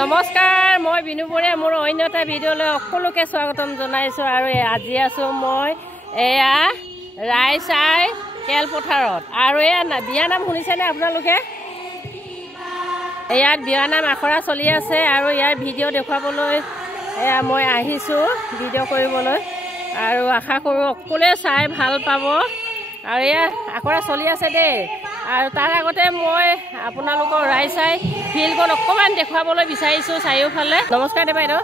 নমস্কাৰ, মই বিনু বৰে মোৰ অন্য এটা ভিডিঅ'লৈ সকলোকে স্বাগতম জনাইছোঁ। আৰু আজি আছোঁ মই এয়া ৰাইচাই খেলপথাৰত। আৰু এয়া বিয়ানাম শুনিছেনে আপোনালোকে? ইয়াত বিয়ানাম আখৰা চলি আছে আৰু ইয়াৰ ভিডিঅ' দেখুৱাবলৈ এয়া মই আহিছোঁ ভিডিঅ' কৰিবলৈ। আৰু আশা কৰোঁ সকলোৱে চাই ভাল পাব। আৰু এয়া আখৰা চলি আছে দেই। আৰু তাৰ আগতে মই আপোনালোকৰ ৰাইচাই ফিল্ডখন অকণমান দেখুৱাবলৈ বিচাৰিছোঁ চাৰিওফালে। নমস্কাৰ দে বাইদেউ।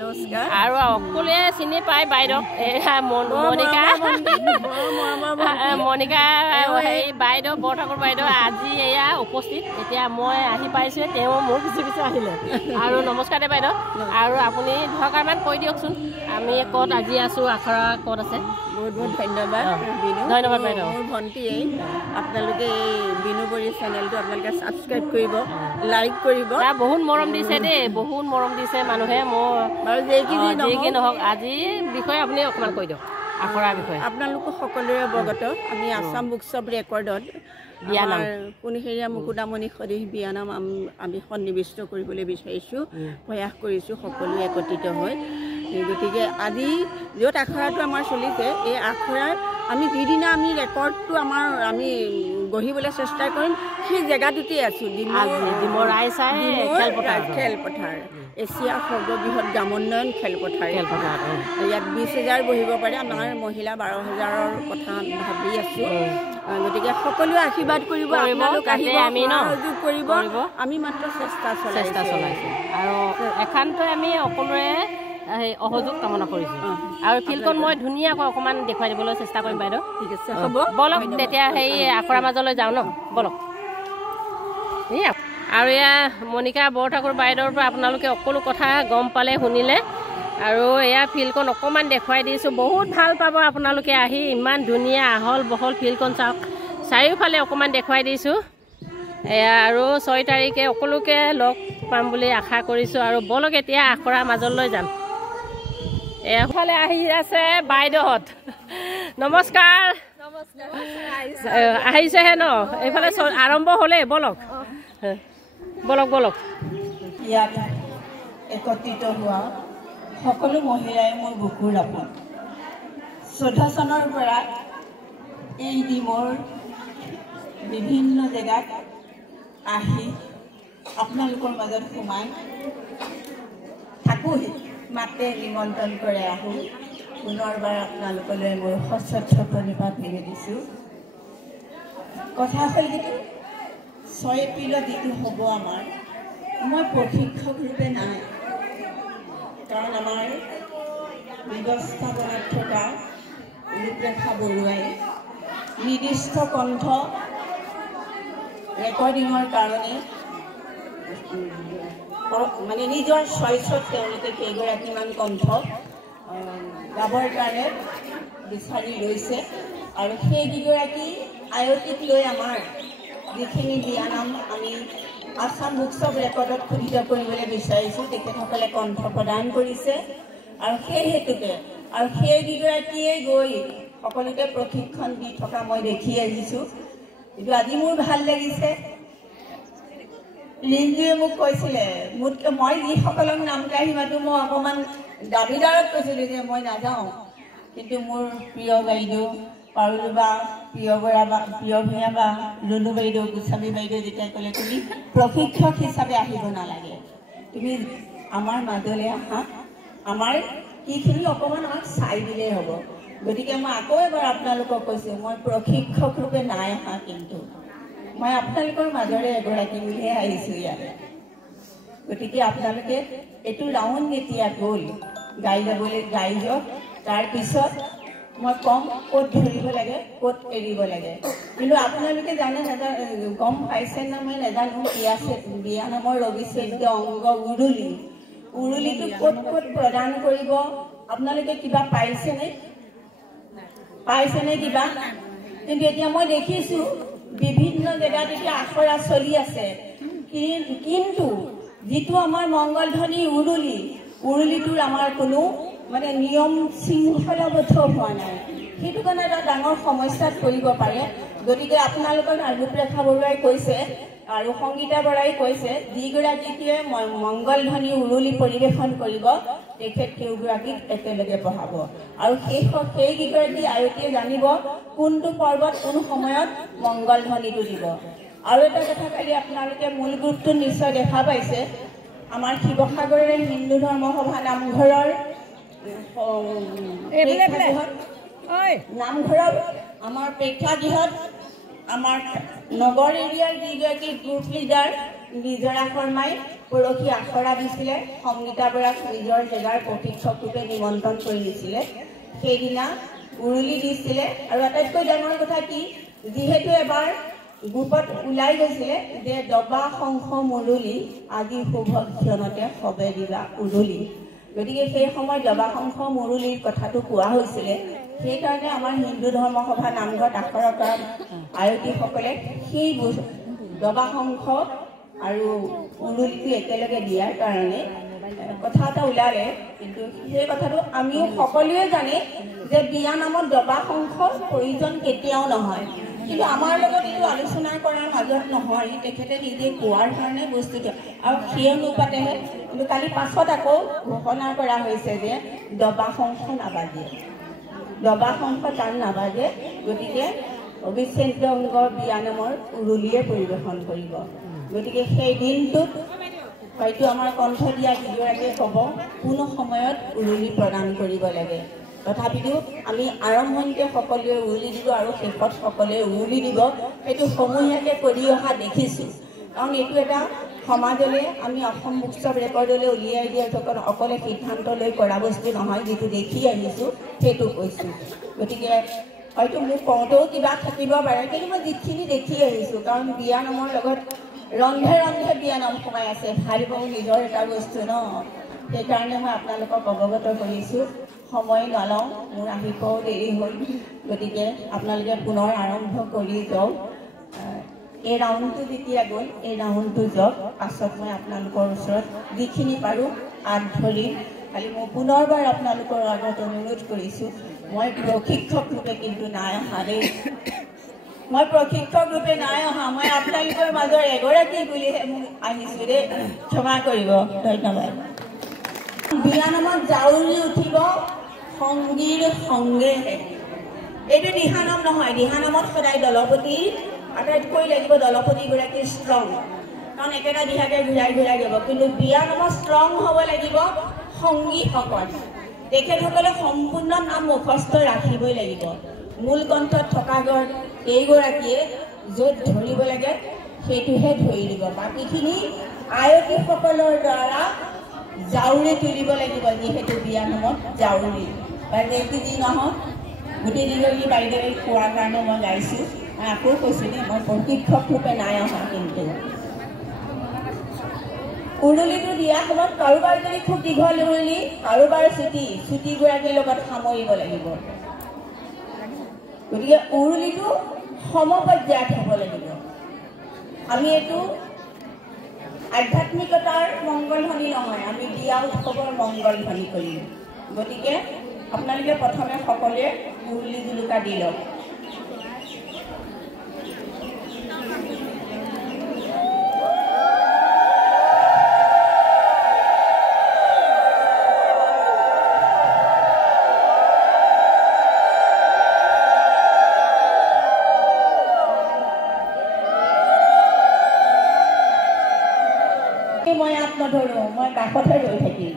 নমস্কাৰ। আৰু সকলোৱে চিনি পায় বাইদেউক, মণিকা হেৰি বাইদেউ বৰঠাকুৰ বাইদেউ আজি এয়া উপস্থিত। এতিয়া মই আহি পাইছোঁ, তেওঁ মোৰ পিছে পিছে আহিলে। আৰু নমস্কাৰ দে বাইদেউ। আৰু আপুনি দুষাৰমান কৈ দিয়কচোন, আমি ক'ত আজি আছোঁ, আখৰা ক'ত আছে? বহুত বহুত ধন্যবাদ বিনু। ধন্যবাদ বাইদেউ। মোৰ ভণ্টি আপোনালোকে এই বিনু বৰী চেনেলটো আপোনালোকে ছাবস্ক্ৰাইব কৰিব, লাইক কৰিব। বহুত মৰম দিছে দেই, বহুত মৰম দিছে মানুহে। মোৰ বাৰু যি কি নহওক আজিৰ বিষয়ে আপুনি অকণমান কৈ দিয়ক, আখৰাৰ বিষয়ে। আপোনালোক সকলোৰে অৱগত, আমি আছাম বুকছ অফ ৰেকৰ্ডত বিয়ানাম সোণেহেৰীয়া মুকুতামণি সদৃশ বিয়ানাম আমি সন্নিৱিষ্ট কৰিবলৈ বিচাৰিছোঁ, প্ৰয়াস কৰিছোঁ সকলোৱে একত্ৰিত হৈ। গতিকে আজি য'ত আখৰাটো আমাৰ চলিছে, এই আখৰাৰ আমি যিদিনা আমি ৰেকৰ্ডটো আমি গঢ়িবলৈ চেষ্টা কৰিম, সেই জেগাটোতেই আছোঁ। ডিমৰ ৰাইচাই খেলপথাৰ, এছিয়াৰ সৰ্ববৃহৎ গ্ৰামোন্নয়ন খেলপথাৰ। ইয়াত 20,000 বহিব পাৰে। আমাৰ মহিলা 12,000ৰ কথা ভাবি আছোঁ। গতিকে সকলোৱে আশীৰ্বাদ কৰিব, আপোনালোক আহিব, সহযোগ কৰিব। আমি মাত্ৰ চেষ্টা চলাইছোঁ। আৰু এখানকৈ আমি সকলোৰে সহযোগ কামনা কৰিছোঁ। আৰু ফিল্ডখন মই ধুনীয়াকৈ অকণমান দেখুৱাই দিবলৈ চেষ্টা কৰিম বাইদেউ। ঠিক আছে, হ'ব। ব'লক তেতিয়া সেই আখৰা মাজলৈ যাওঁ ন, ব'লক। আৰু এয়া মণিকা বৰঠাকুৰ বাইদেউৰ পৰা আপোনালোকে সকলো কথা গম পালে, শুনিলে। আৰু এয়া ফিল্ডখন অকণমান দেখুৱাই দিছোঁ, বহুত ভাল পাব আপোনালোকে আহি। ইমান ধুনীয়া আহল বহল ফিল্ডখন চাওক, চাৰিওফালে অকণমান দেখুৱাই দিছোঁ। এয়া আৰু 6 তাৰিখে সকলোকে লগ পাম বুলি আশা কৰিছোঁ। আৰু ব'লক এতিয়া আখৰা মাজলৈ যাম। এফালে আহি আছে বাইদেউহঁত। নমস্কাৰ। আহিছেহে ন? এইফালে আৰম্ভ হ'লেই, ব'লক ব'লক ব'লক। ইয়াত একত্ৰিত হোৱা সকলো মহিলাই মোৰ বুকুৰ আপোন। 14 চনৰ পৰা এই ডিমৰ বিভিন্ন জেগাত আহি আপোনালোকৰ মাজত সোমাই থাকোঁ, মাতে নিমন্ত্ৰণ কৰে আহোঁ। পুনৰবাৰ আপোনালোকলৈ মোৰ সশ্ৰদ্ধ প্ৰণিপাত নিবেদিছোঁ। কথা হ'ল কিন্তু 6 এপ্ৰিলত যিটো হ'ব আমাৰ, মই প্ৰশিক্ষক ৰূপে নাই, কাৰণ আমাৰ ব্যৱস্থাপনাত থকা ৰূপৰেখা বৰুৱাই নিৰ্দিষ্ট কণ্ঠ ৰেকৰ্ডিঙৰ কাৰণে মানে নিজৰ চইচত তেওঁলোকে কেইগৰাকীমান কণ্ঠ গাবৰ কাৰণে বিচাৰি লৈছে। আৰু সেই কেইগৰাকী আয়তীক লৈ আমাৰ যিখিনি বিয়ানাম আমি আছাম বুকছ অফ ৰেকৰ্ডত খোদিত কৰিবলৈ বিচাৰিছোঁ, তেখেতসকলে কণ্ঠ প্ৰদান কৰিছে। আৰু সেই হেতুকে আৰু সেই কেইগৰাকীয়ে গৈ সকলোকে প্ৰশিক্ষণ দি থকা মই দেখি আহিছোঁ। কিন্তু আজি মোৰ ভাল লাগিছে, ৰিঞ্জুৱে মোক কৈছিলে, মই যিসকলক নাম কাঢ়ি মাতো, মই অকণমান দাবীদাৰত কৈছিলোঁ যে মই নাযাওঁ। কিন্তু মোৰ প্ৰিয় বাইদেউ পাৰুল বা, প্ৰিয় বৰা বা, প্ৰিয় ভূঞা বা, ৰুণু বাইদেউ, গোস্বামী বাইদেউ যেতিয়া ক'লে তুমি প্ৰশিক্ষক হিচাপে আহিব নালাগে, তুমি আমাৰ মাজলৈ আহা, আমাৰ কিখিনি অকণমান আমাক চাই দিলেই হ'ব। গতিকে মই আকৌ এবাৰ আপোনালোকক কৈছোঁ, মই প্ৰশিক্ষক ৰূপে নাই অহা, কিন্তু মই আপোনালোকৰ মাজৰে এগৰাকী বুলিহে আহিছোঁ ইয়াত। গতিকে আপোনালোকে এইটো ৰাউণ্ড যেতিয়া গ'ল গাই যাওক। তাৰপিছত মই ক'ম ক'ত ধৰিব লাগে, ক'ত এৰিব লাগে। কিন্তু আপোনালোকে গম পাইছে না মই নাজানো, বিয়ানামৰ ৰবিচ্ছেদ্য অংগ উৰুলিটো ক'ত ক'ত প্ৰদান কৰিব আপোনালোকে কিবা পাইছেনে কিবা? কিন্তু এতিয়া মই দেখিছোঁ বিভিন্ন জেগাত এতিয়া আখৰা চলি আছে, কিন্তু যিটো আমাৰ মংগলধ্বনি উৰুলিটোৰ আমাৰ কোনো মানে নিয়ম শৃংখলাবদ্ধ হোৱা নাই। সেইটো কাৰণে এটা ডাঙৰ সমস্যাত পৰিব পাৰে। গতিকে আপোনালোকৰ ৰূপৰেখা বৰুৱাই কৈছে আৰু সংগীতা বৰাই কৈছে যিগৰাকীয়ে মংগল ধ্বনি উৰুলি পৰিৱেশন কৰিব তেখেত সেইগৰাকীক একেলগে পঢ়াব আৰু সেইগৰাকী আয়তীয়ে জানিব কোনটো পৰ্বত কোন সময়ত মংগল ধ্বনিটো দিব। আৰু এটা কথা কালি আপোনালোকে মূল গ্ৰুপটো নিশ্চয় দেখা পাইছে আমাৰ শিৱসাগৰৰ হিন্দু ধৰ্ম সভা নামঘৰৰ নামঘৰত আমাৰ প্ৰেক্ষাগৃহত আমাৰ নগৰ এৰিয়াৰ যিগৰাকী গ্ৰুপ লিডাৰ নিজৰা শৰ্মাই পৰহি আখৰা দিছিলে সংগীতা বৰাক নিজৰ জেগাৰ প্ৰশিক্ষক ৰূপে নিমন্ত্ৰণ কৰি দিছিলে সেইদিনা উৰুলি দিছিলে আৰু আটাইতকৈ ডাঙৰ কথা কি যিহেতু এবাৰ গ্ৰুপত ওলাই গৈছিলে যে দবা শংখ মুৰুলি আজি শুভক্ষণতে সবে দিবা উৰুলি গতিকে সেই সময়ত দবা শংখ মুৰুলিৰ কথাটো কোৱা হৈছিলে সেইকাৰণে আমাৰ হিন্দু ধৰ্ম সভা নামঘৰত আখৰা কৰা আয়তীসকলে সেই দবা শংখ আৰু উৰুলিটো একেলগে দিয়াৰ কাৰণে কথা এটা ওলালে কিন্তু সেই কথাটো আমিও সকলোৱে জানে যে বিয়া নামত দবা শংখৰ প্ৰয়োজন কেতিয়াও নহয় কিন্তু আমাৰ লগত এইটো আলোচনা কৰাৰ মাজত নহয় তেখেতে নিজে কোৱাৰ কাৰণে বস্তুটো আৰু সেই অনুপাতেহে কিন্তু কালি পাছত আকৌ ঘোষণা কৰা হৈছে যে দবা শংখ নাবাজে দবা শংখ তাত নাবাজে গতিকে অবিচ্ছেদ্য অংগ বিয়া নামৰ উৰুলিয়ে পৰিৱেশন কৰিব গতিকে সেই দিনটোত হয়তো আমাৰ কণ্ঠ দিয়া যিগৰাকীয়ে ক'ব কোনো সময়ত উৰুলি প্ৰদান কৰিব লাগে তথাপিতো আমি আৰম্ভণিতে সকলোৱে উৰুলি দিব আৰু শেষত সকলোৱে উৰুলি দিব সেইটো সমূহীয়াকৈ কৰি অহা দেখিছোঁ কাৰণ এইটো এটা সমাজলৈ আমি অসম বুক ষ্টপ ৰেকৰ্ডলৈ উলিয়াই দিয়া অকলে সিদ্ধান্ত লৈ কৰা বস্তু নহয় যিটো দেখি আহিছোঁ সেইটো কৈছোঁ গতিকে হয়তো মোক কওঁতেও কিবা থাকিব পাৰে কিন্তু মই যিখিনি দেখি আহিছোঁ কাৰণ বিয়া নামৰ লগত ৰন্ধে ৰন্ধে বিয়া নাম সোমাই আছে ভাল পাওঁ নিজৰ এটা বস্তু ন সেইকাৰণে মই আপোনালোকক অৱগত কৰিছোঁ সময় নলওঁ মোৰ আহি পোৱাও দেৰি হ'ল গতিকে আপোনালোকে পুনৰ আৰম্ভ কৰি যাওক এই ৰাউণ্ডটো যেতিয়া গ'ল এই ৰাউণ্ডটো যাওক পাছত মই আপোনালোকৰ ওচৰত যিখিনি পাৰোঁ আগ ধৰি খালি মই পুনৰবাৰ আপোনালোকৰ আগত অনুৰোধ কৰিছোঁ মই প্ৰশিক্ষক ৰূপে কিন্তু নাই অহা দেই মই প্ৰশিক্ষক ৰূপে নাই অহা মই আপোনালোকৰ মাজৰ এগৰাকী বুলিহে মোক আহিছোঁ দেই ক্ষমা কৰিব ধন্যবাদ বিয়া নামত জাউৰি উঠিব সংগীৰ সংগেহে এইটো দিহানাম নহয় দিহানামত সদায় দলপতি আটাইতকৈ লাগিব দলপতিগৰাকী ষ্ট্ৰং কাৰণ একেটা দিহাকে ঘূৰাই ঘূৰাই যাব কিন্তু বিয়া নামত ষ্ট্ৰং হ'ব লাগিব সংগীসকল তেখেতসকলে সম্পূৰ্ণ নাম মুখস্থ ৰাখিবই লাগিব মূল কণ্ঠত থকা এইগৰাকীয়ে য'ত ধৰিব লাগে সেইটোহে ধৰি দিব বাকীখিনি আয়তীসকলৰ দ্বাৰা জাউৰি তুলিব লাগিব যিহেতু বিয়া নামত জাউৰি বাইদেউ যি নহওক গোটেই দিনলৈ বাইদেৱে কোৱাৰ কাৰণে মই গাইছোঁ আকৌ কৈছোঁ দেই মই প্ৰশিক্ষক ৰূপে নাই অহা কিন্তু উৰুলিটো দিয়া সময়ত কাৰোবাৰ যদি খুব দীঘল উৰুলি কাৰোবাৰ চুটিগৰাকীৰ লগত সামৰিব লাগিব গতিকে উৰুলিটো সমপৰ্যায়ত হ'ব লাগিব আমি এইটো আধ্যাত্মিকতাৰ মংগল ধ্বনি নহয় আমি বিয়া উৎসৱৰ মংগল ধ্বনি কৰিম গতিকে আপোনালোকে প্ৰথমে সকলোৱে উৰুলি জুলুকা দি লওক মই আত্ম ধৰোঁ মই কাষতে ৰৈ থাকিম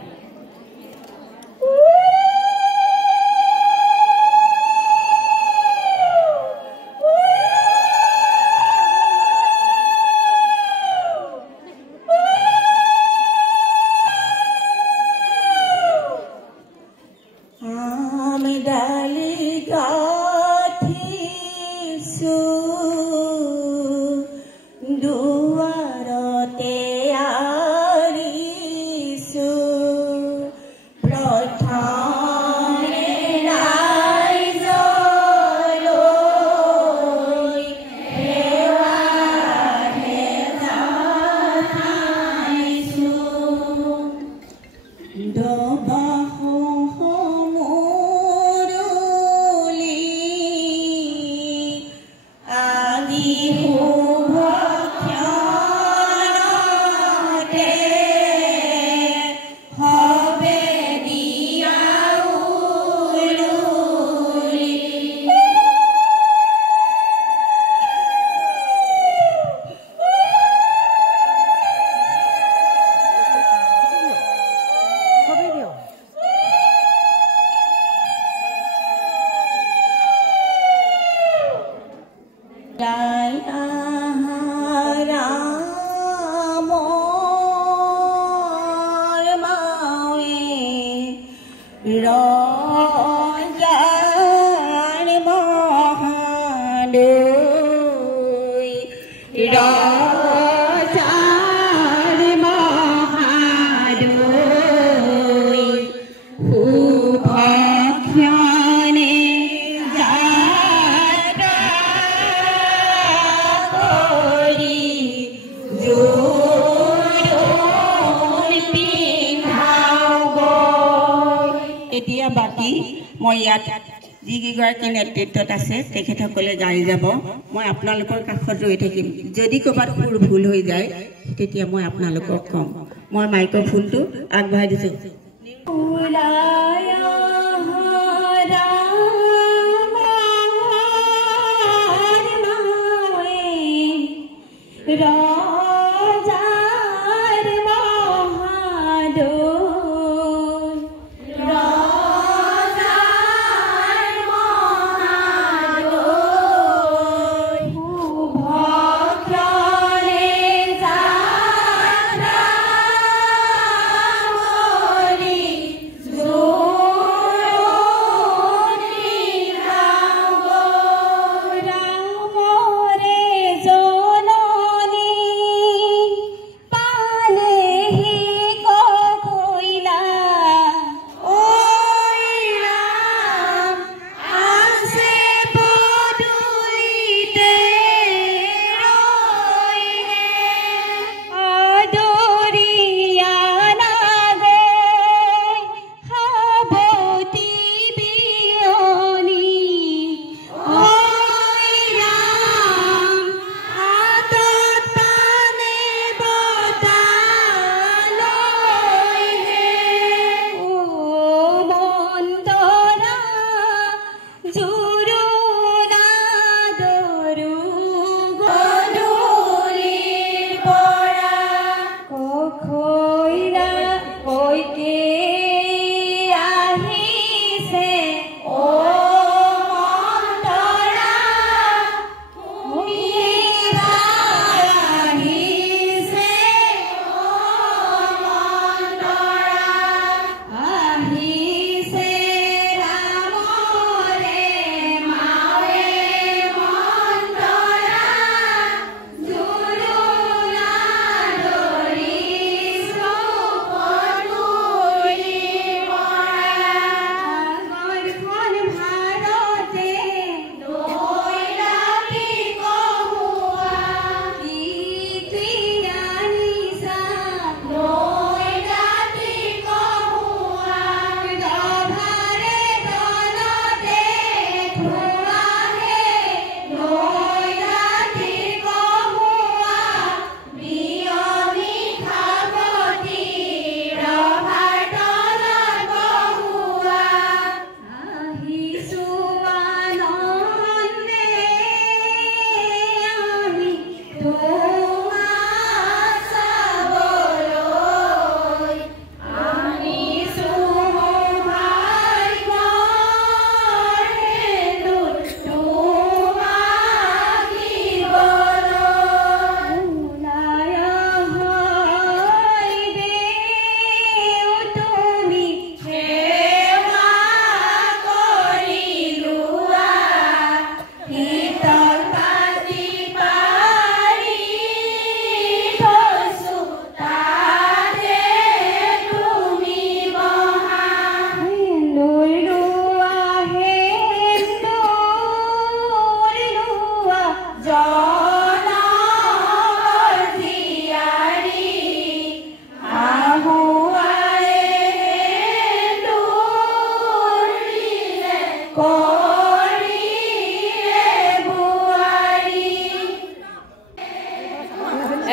দুৱাৰতে আৰিছো ৰজাৰ মহাদৈ ৰজাৰ মহাদৈ সুভক্ষণে যাত্ৰা কৰি এতিয়া বাকী মই ইয়াত যিকেইগৰাকী নেতৃত্বত আছে তেখেতসকলে গাই যাব মই আপোনালোকৰ কাষত ৰৈ থাকিম যদি ক'ৰবাত সুৰ ভুল হৈ যায় তেতিয়া মই আপোনালোকক ক'ম মই মাইকৰ ফুলটো আগবঢ়াই দিছোঁ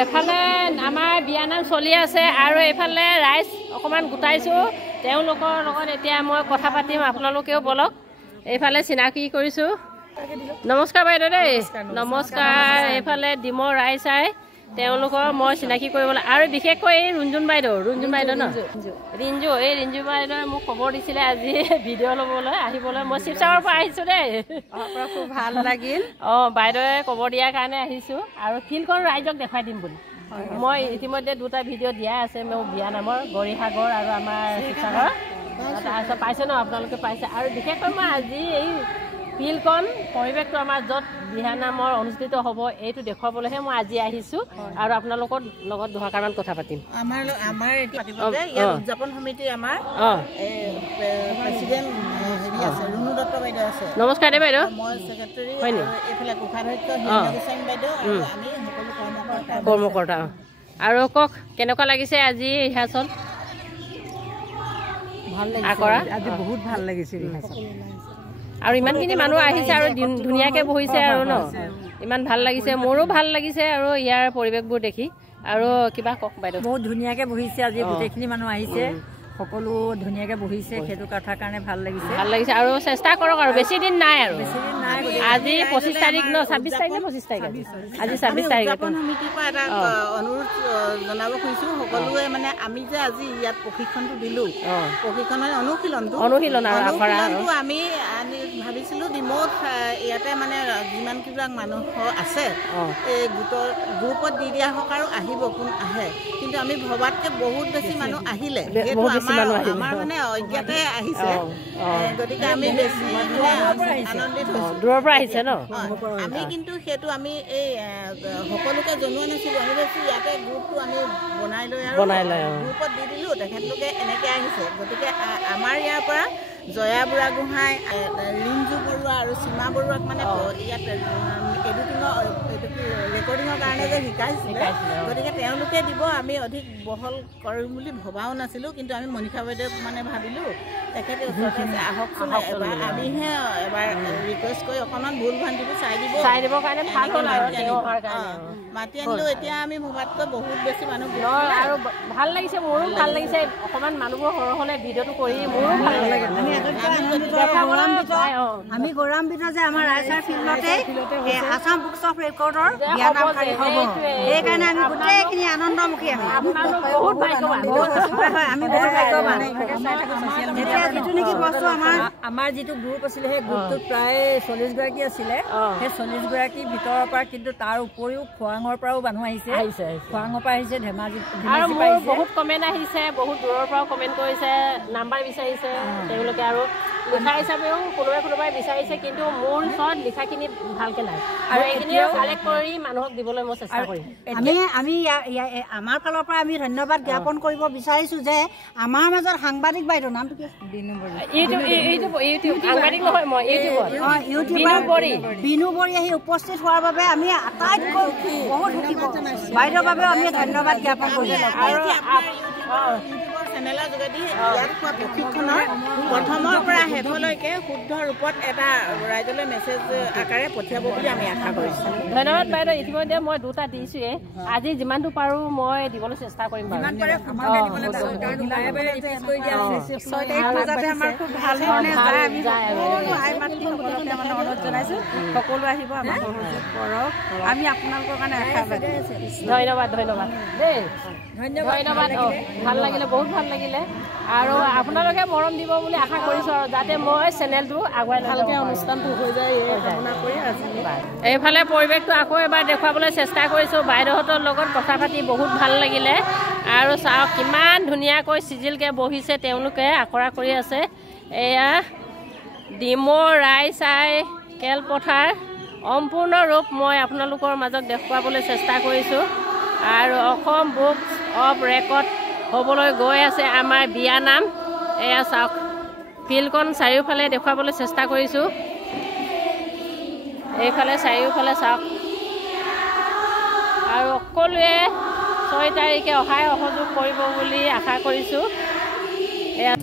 এফালে আমাৰ বিয়ানাম চলি আছে আৰু এফালে ৰাইজ অকণমান গোটাইছোঁ তেওঁলোকৰ লগত এতিয়া মই কথা পাতিম আপোনালোকেও বলক এইফালে চিনাকি কৰিছোঁ নমস্কাৰ বাইদেউ দেই নমস্কাৰ এইফালে ডিমৰ ৰাইজ আই তেওঁলোকৰ মই চিনাকি কৰিবলৈ আৰু বিশেষকৈ এই ৰুঞ্জুন বাইদেউ ন ৰিঞ্জু এই ৰিঞ্জু বাইদেৱে মোক খবৰ দিছিলে আজি ভিডিঅ' ল'বলৈ আহিবলৈ মই শিৱসাগৰৰ পৰা আহিছোঁ দেই খুব ভাল লাগিল বাইদেৱে খবৰ দিয়াৰ কাৰণে আহিছোঁ আৰু ফিল্ডখন ৰাইজক দেখুৱাই দিম বুলি মই ইতিমধ্যে দুটা ভিডিঅ' দিয়া আছে মোৰ বিয়া নামৰ গৌৰীসাগৰ আৰু আমাৰ শিৱসাগৰ তাৰপিছত পাইছে ন আপোনালোকে পাইছে আৰু বিশেষকৈ মই আজি এই ফিল্ডখন পৰিৱেশটো আমাৰ য'ত দিহানামৰ অনুষ্ঠিত হ'ব এইটো দেখুৱাবলৈহে মই আজি আহিছোঁ আৰু আপোনালোকৰ লগত দুষাৰমান কথা পাতিম আমাৰ উদযাপন সমিতিৰ আমাৰ প্ৰেচিডেণ্ট হেৰি আছে ৰুণু দত্ত বাইদেউ আছে নমস্কাৰ দে বাইদেউ মই ছেক্ৰেটাৰী হয় নি এইফালে কোষাধ্যক্ষ হিমা গোস্বামী বাইদেউ আৰু আমি সকলো কৰ্মকৰ্তা আৰু কওক কেনেকুৱা লাগিছে আজি ৰিহাৰ্চল ভাল লাগিছে আজি বহুত ভাল লাগিছে ৰিহাৰ্চল আৰু ইমানখিনি মানুহ আহিছে আৰু ধুনীয়াকৈ বহিছে আৰু ন ইমান ভাল লাগিছে মোৰো ভাল লাগিছে আৰু ইয়াৰ পৰিৱেশবোৰ দেখি আৰু কিবা কওক বাইদেউ বহুত ধুনীয়াকৈ বহিছে আজি গোটেইখিনি মানুহ আহিছে সকলো ধুনীয়াকৈ বহিছে সেইটো কথাৰ কাৰণে ভাল লাগিছে আৰু চেষ্টা কৰক আৰু বেছি দিন নাই আৰু বেছিদিন নাই আজি 25 তাৰিখ ন 26 তাৰিখ নে 25 তাৰিখ আজি 26 তাৰিখ উদযাপন সমিতিৰ পৰা এটা অনুৰোধ জনাব খুজিছোঁ সকলোৱে মানে আমি যে আজি ইয়াত প্ৰশিক্ষণটো দিলোঁ প্ৰশিক্ষণ মানে অনুশীলনটো আমি ভাবিছিলোঁ ডিমৌত ইয়াতে মানে যিমানবিলাক মানুহ আছে এই গ্ৰুপত দি দিয়া হওক আৰু আহিব কোন আহে কিন্তু আমি ভবাতকৈ বহুত বেছি মানুহ আহিলে আমাৰ মানে অজ্ঞাতে আহিছে গতিকে আমি বেছি আনন্দিত হৈছোঁ দূৰৰ পৰা আহিছে ন আমি কিন্তু সেইটো আমি এই সকলোকে জনোৱা নাছিলোঁ আমি ভাবিছোঁ ইয়াতে গ্ৰুপটো আমি বনাই লৈ আৰু গ্ৰুপত দি দিলোঁ তেখেতলোকে এনেকৈ আহিছে গতিকে আমাৰ ইয়াৰ পৰা জয়া বুঢ়াগোহাঁই ৰিঞ্জু বৰুৱা আৰু সীমা বৰুৱাক মানে ইয়াত ৰেকৰ্ডিঙৰ কাৰণে যে শিকাইছিলে গতিকে তেওঁলোকে দিব আমি অধিক বহল কৰিম বুলি ভবাও নাছিলোঁ কিন্তু আমি মনিষা বাইদেউক মানে ভাবিলোঁ তেখেতে ওচৰতে আহকচোন এবাৰ আমিহে এবাৰ ৰিকুৱেষ্ট কৰি অকণমান ভুল ভ্ৰান্তিবোৰ চাই দিবৰ কাৰণে ভাল হ'ল মাতি আনিলোঁ এতিয়া আমি ভবাতকৈ বহুত বেছি মানুহ আৰু ভাল লাগিছে মোৰো ভাল লাগিছে অকণমান মানুহবোৰ সৰহ হ'লে ভিডিঅ'টো কৰি মোৰো ভাল লাগে আমি গৌৰৱান্বিত যে আমাৰ ৰাইচাৰ ফিল্ডতে আসাম বুকছ অফ ৰেকৰ্ডৰ সেইকাৰণে আমি গোটেইখিনি আনন্দমুখী আমি বহুত ভাগ্যৱান আমি বহুত ভাগ্যৱান যিটো নেকি বস্তু আমাৰ যিটো গ্ৰুপ আছিলে সেই গ্ৰুপটোত প্ৰায় 40 গৰাকী আছিলে সেই 40 গৰাকীৰ ভিতৰৰ পৰা কিন্তু তাৰ উপৰিও খোৱাঙৰ পৰাও মানুহ আহিছে খোৱাঙৰ পৰা আহিছে ধেমাজি বহুত কমেণ্ট আহিছে বহুত দূৰৰ পৰাও কমেণ্ট কৰিছে নাম্বাৰ বিচাৰিছে তেওঁলোকে আৰু লিখা হিচাপেও কোনোবাই বিচাৰিছে কিন্তু মোৰ ওচৰত লিখাখিনি ভালকৈ নাই আৰু এইখিনি কালেক্ট কৰি মানুহক দিবলৈ মই চেষ্টা কৰিম আমি আমাৰ ফালৰ পৰা আমি ধন্যবাদ জ্ঞাপন কৰিব বিচাৰিছোঁ যে আমাৰ মাজত সাংবাদিক বাইদেউ নামটো কি বিনু বৰী আহি উপস্থিত হোৱাৰ বাবে আমি আটাইতকৈ বহুত সুখী বাইদেউৰ বাবেও আমি ধন্যবাদ জ্ঞাপন কৰিছোঁ চেনেলৰ যোগেদি ইয়াত পোৱা প্ৰশিক্ষণৰ প্ৰথমৰ পৰা শেষলৈকে শুদ্ধ ৰূপত এটা ৰাইজলৈ মেছেজ আকাৰে পঠিয়াব বুলি আমি আশা কৰিছোঁ ধন্যবাদ বাইদেউ ইতিমধ্যে মই দুটা দিছোঁৱে আজি যিমানটো পাৰোঁ মই দিবলৈ চেষ্টা কৰিম সকলো আহিব আমাক সহযোগ কৰক আমি আপোনালোকৰ কাৰণে আশাবাদী ধন্যবাদ দেই ধন্যবাদ ভাল লাগিলে বহুত ভাল লাগিলে আৰু আপোনালোকে মৰম দিব বুলি আশা কৰিছোঁ আৰু যাতে মই চেনেলটো আগুৱাই ভালকৈ অনুষ্ঠানটো হৈ যায় এইফালে পৰিৱেশটো আকৌ এবাৰ দেখুৱাবলৈ চেষ্টা কৰিছোঁ বাইদেউহঁতৰ লগত কথা পাতি বহুত ভাল লাগিলে আৰু চাওক কিমান ধুনীয়াকৈ চিজিলকৈ বহিছে তেওঁলোকে আখৰা কৰি আছে এয়া ডিমৌ ৰাইচাই খেলপথাৰ সম্পূৰ্ণ ৰূপ মই আপোনালোকৰ মাজত দেখুৱাবলৈ চেষ্টা কৰিছোঁ আৰু অসম বুকছ অফ ৰেকৰ্ড হ'বলৈ গৈ আছে আমাৰ বিয়ানাম এয়া চাওক ফিল্ডখন চাৰিওফালে দেখুৱাবলৈ চেষ্টা কৰিছোঁ এইফালে চাৰিওফালে চাওক আৰু সকলোৱে 6 তাৰিখে অহাই সহযোগ কৰিব বুলি আশা কৰিছোঁ এয়া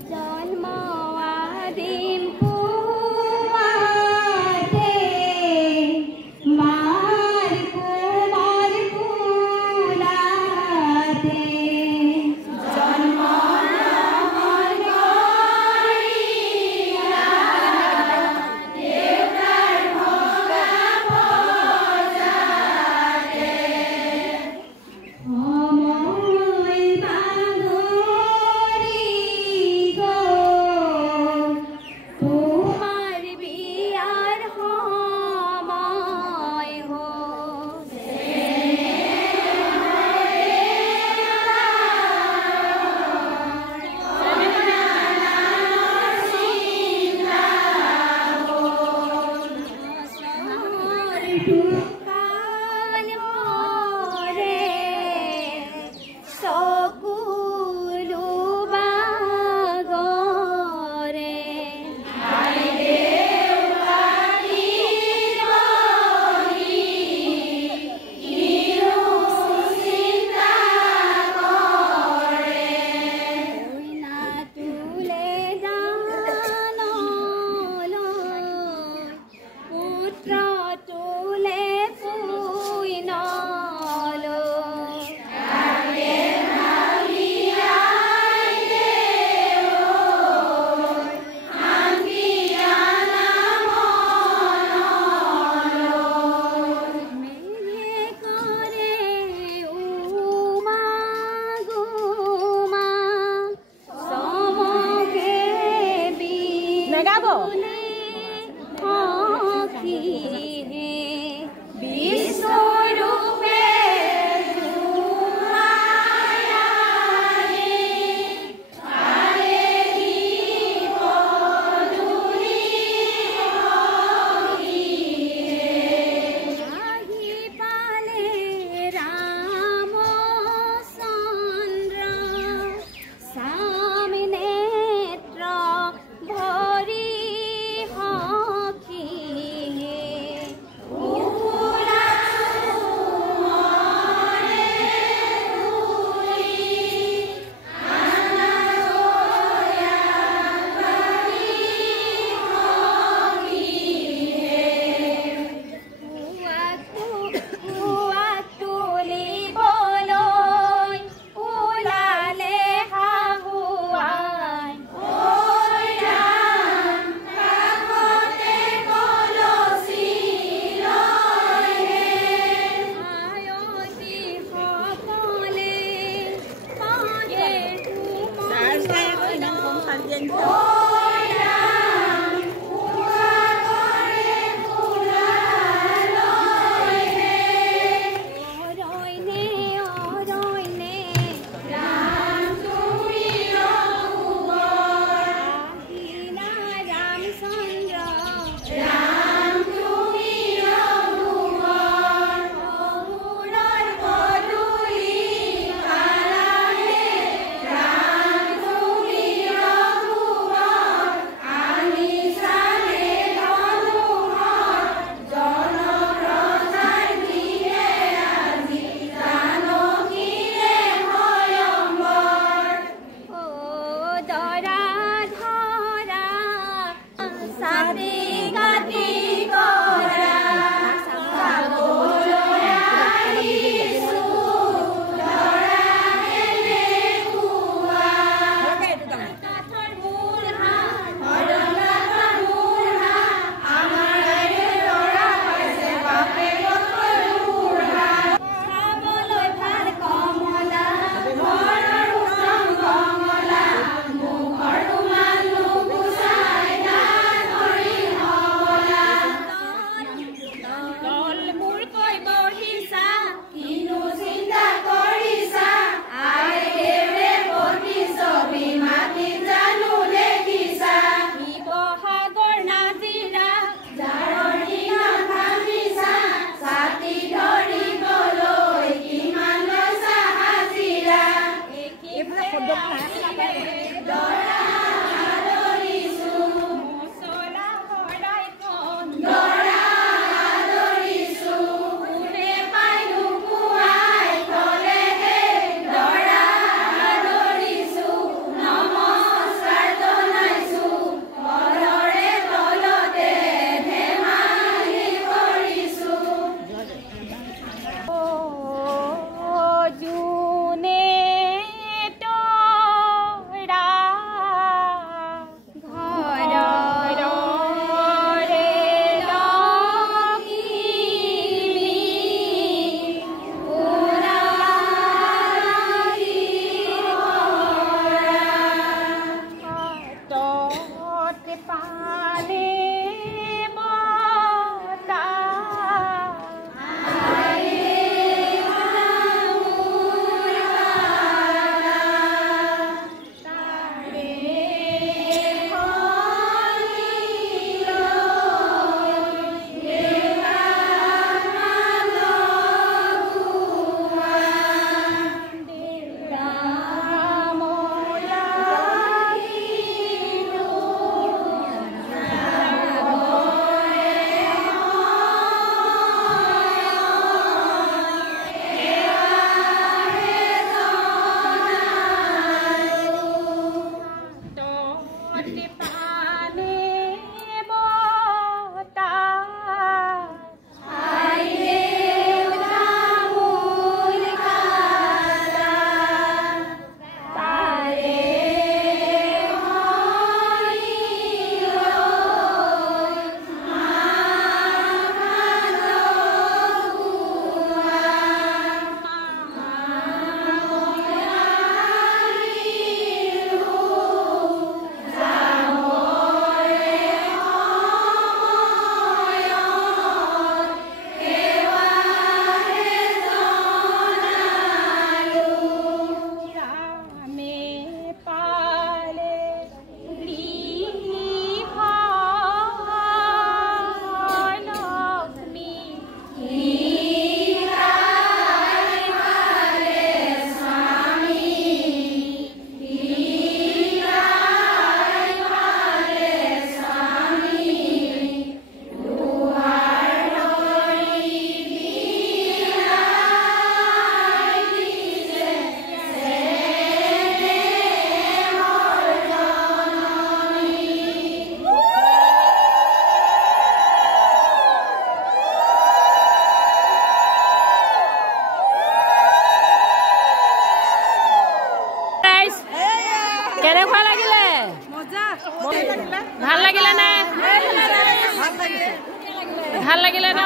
ভাল লাগিলে ন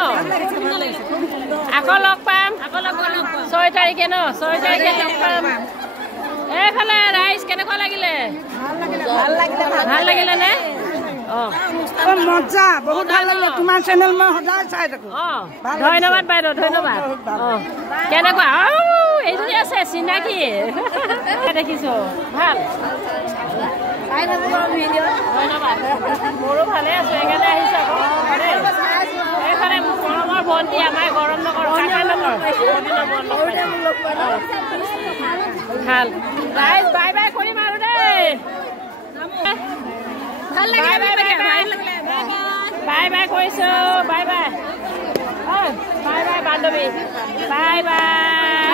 আকৌ লগ পাম 6 তাৰিখে ন 6 তাৰিখে লগ পাম এইফালে ৰাইজ কেনেকুৱা লাগিলে ভাল লাগিলে ভাল লাগিলে নে মজা বহুত ভাল লাগিলে তোমাৰ চেনেল মই সদায় চাই থাকো ধন্যবাদ বাইদেউ ধন্যবাদ কেনেকুৱা এইজনী আছে চিনাকি দেখিছো ভাল ধন্যবাদ মোৰো ভালে আছো সেইকাৰণে আহিছো এইফালে গৰমৰ ভণ্টি আমাৰ গৰম নগৰ ভাল ৰাইজ বাই বাই কৰিম আৰু দেই বাই বাই কৰিছো বাই বাই বাই বাই বান্ধৱী বাই বাই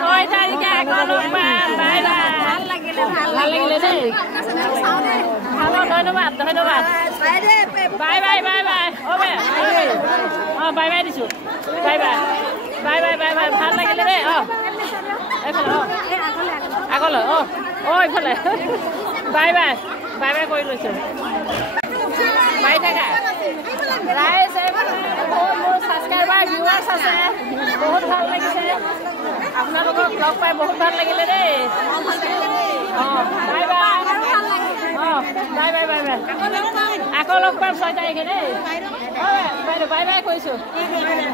6 তাৰিখে আকৌ লগ পাম বাই বাই ভাল লাগিলে দেই ধন্যবাদ ধন্যবাদ bye bye bye bye bye bye দিছো bye bye bye bye bye bye ভাল লাগিলে দেই এইফালে আগলৈ এইফালে বাই বাই বাই বাই কৰি লৈছো বাই থাকা ৰাইজ মোৰ ছাবস্ক্ৰাইবাৰ ভিউৱাৰ্ছ আছে বহুত ভাল লাগিছে আপোনালোকক লগ পাই বহুত ভাল লাগিলে দেই bye bye bye bye bye bye আকৌ লগ পাম 6 তাৰিখে দেই বাইদেউ বাই বাই কৰিছো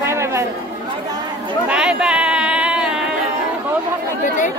bye bye bye bye bye বহুত ভাল লাগিলে দেই